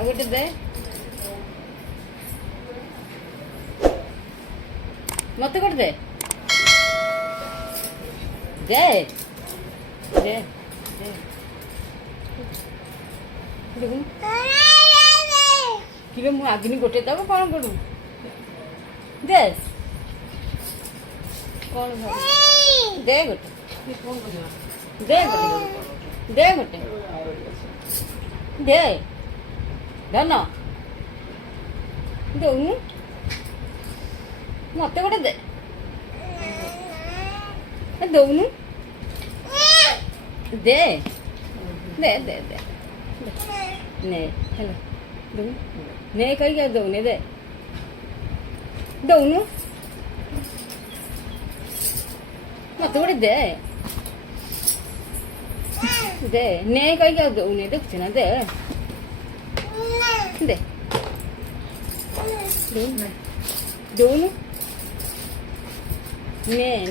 ଆଉ ଗୋଟେ ଦେ ମତେ ଗୋଟେ ଦେ ଦେ ଦେ ଦେଖୁନୁ କିରେ ମୁଁ ଆଗିନି ଗୋଟେ ଦବ କ'ଣ କରୁ ଦେ କ'ଣ ଦେ ଗୋଟେ ଦେ ଗୋଟେ ଦେ ଗୋଟେ ଦେ ଧନ ଦଉନୁ ମତେ ଗୋଟେ ଦେ ଦଉନୁ ଦେ ଦେ ଦେ ଦେ ନେ ହେଲା ଦଉନୁ ନେ କହିକି ଆଉ ଦଉନେ ଦେ ଦଉନୁ ମତେ ଗୋଟେ ଦେ ଦେ ନେ କହିକି ଆଉ ଦଉନେ ଦେଖୁଛୁ ନା ଦେ ଦେ ଦଉନୁ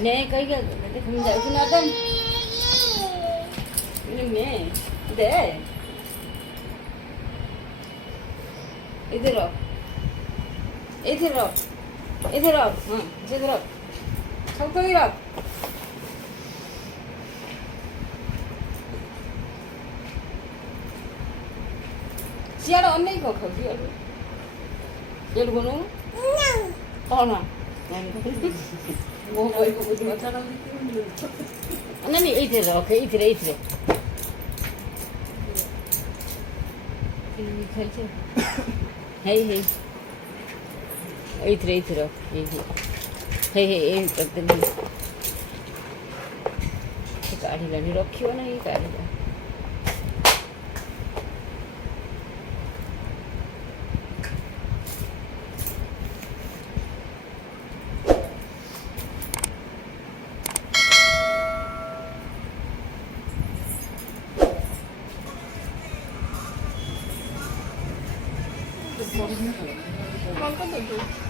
ନେ କହିକି ଆଉ ଦଉନେ ଦେଖ ମୁଁ ଯାଉଛି ନା ତ ନେ ଦେ इधर आओ इधर आओ इधर आओ हाँ इधर आओ सब तो इधर आओ सियाड़ और नहीं को खाओ सियाड़ ये लोगों ने कौन है वो कोई को कुछ बता रहा नहीं इधर रखो इधर इधर Hey, hey. Eithre. Hey, hey, करते नहीं। गाड़ी लड़ी रखी हो ना ये गाड़ी का। कौन